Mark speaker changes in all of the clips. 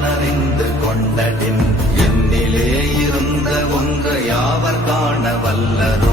Speaker 1: யானறிந்து கொண்டடின் என்னிலே இருந்த ஒன்று யாவர் காண வல்லரோ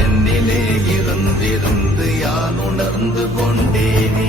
Speaker 1: என்னிலே இருந்திருந்து யான் உணர்ந்து கொண்டேனே?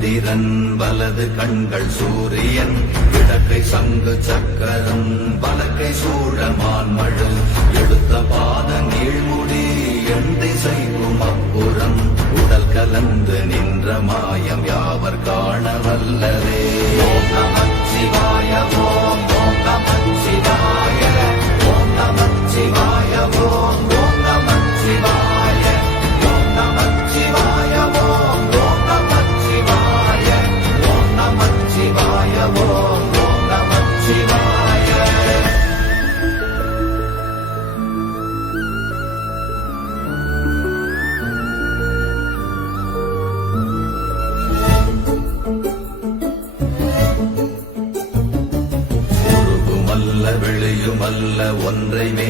Speaker 1: சந்திரன் வலது கண்கள் சூரியன் இடக்கை சங்கு சக்கரம் வலக்கை சூழமான் மழு. எடுத்த பாத நீழ்முடி எண் திசைக்கும் அப்புறம் உடல் கலந்து நின்ற மாயம் யாவர் காண வல்லரே சிவாய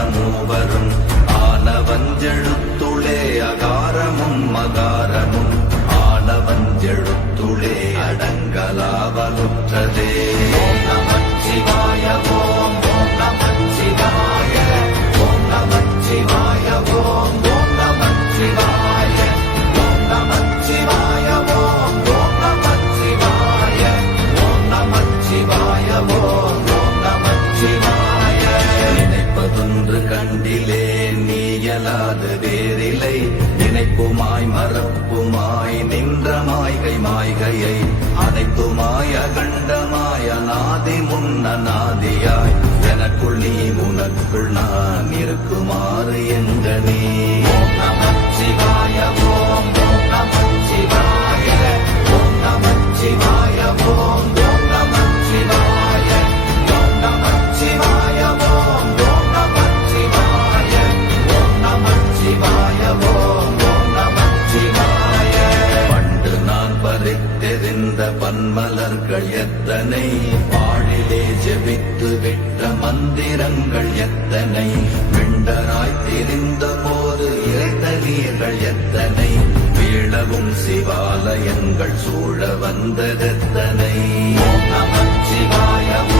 Speaker 1: வரும் அன்பிலே நீயலாத வேறிலை இணைப்புமாய் மறப்புமாய் நின்ற மாய்கை மாய்கையை அனைத்துமாய் அகண்டமாய் அநாதி முன்ன நாதியாய். எனக்குள் நீ உனக்குள் நான் இருக்குமாறு எங்க நீ. சிவாய ஓம் நீர்கள் எத்தனை? வீழவும் சிவாலயங்கள் சூழ வந்ததெத்தனை? ஓம்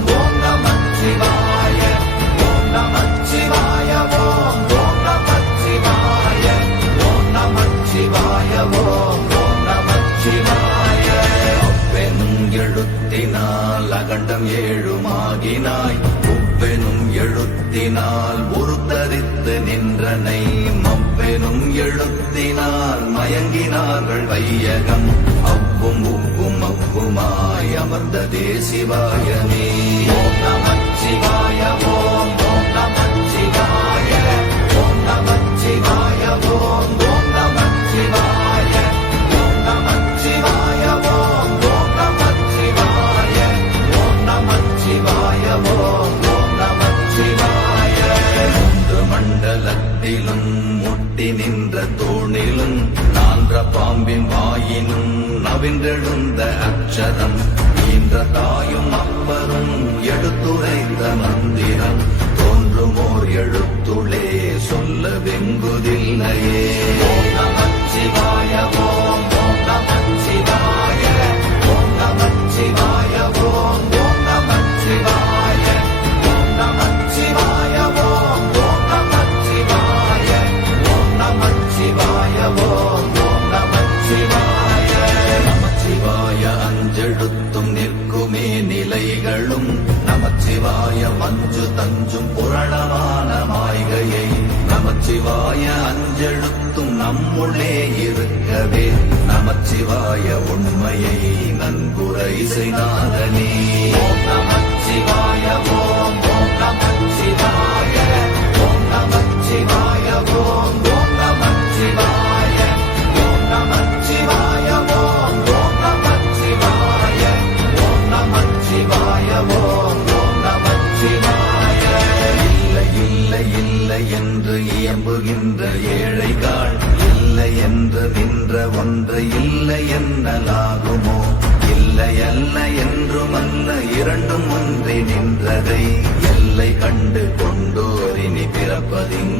Speaker 1: மயங்கினார்கள் வையகம் அவ்வும் உப்பும் அப்புமாய் அமர்ந்ததே சிவாயமே நவின்றெழுந்த அச்சரம் ஈன்ற தாயும் அப்பரும் எடுத்துரைந்த மந்திரம். தோன்றுமோர் எழுத்துளே சொல்ல வெங்குதில்லையே ஓம் நமச்சிவாய ஓம் நமச்சிவாய ஓம் நமச்சிவாய ஓம் நமச்சிவாய ஓம் நமச்சிவாய ஓம் நமச்சிவாய ஓம் நமச்சிவாய. ஓம் நமச்சிவாய மஞ்சு தஞ்சும் புரணமான மாய்கையை நமச்சிவாய அஞ்செழுத்தும் நம்முள்ளே இருக்கவே. நமச்சிவாய உண்மையை நன்குரை செய்தாதனே. ஓம் நமச்சிவாய நின்றதை எல்லை கண்டு கொண்டோரினி பிறப்பதின்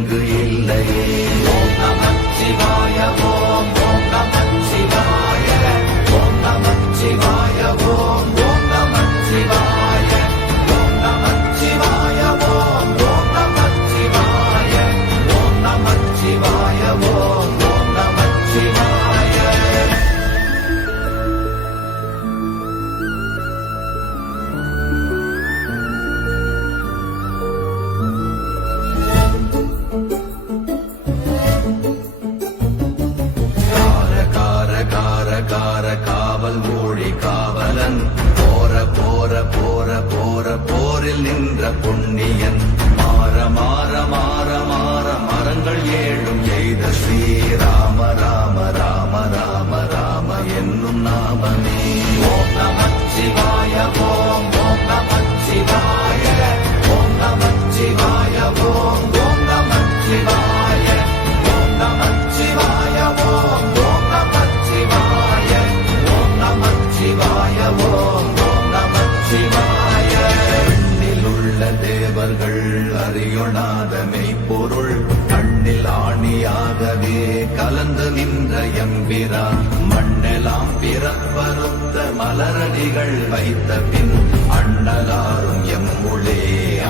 Speaker 1: பொருள் கண்ணில் ஆணியாகவே கலந்து நின்ற எம்பிரான் மண்ணெலாம் பிறப்பருத்த மலரடிகள் வைத்த பின் அண்ணலாரும் எம்முளே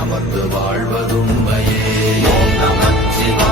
Speaker 1: அமர்ந்து வாழ்வதுமையே நமச்சிவா.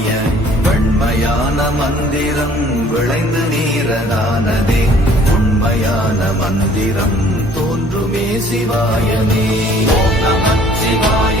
Speaker 1: ரூபமாகிய வெண்மையான மந்திரம் விளைந்து நீரதானதே. உண்மையான மந்திரம் தோன்றுமே சிவாயமே ஓம் நமச்சிவாய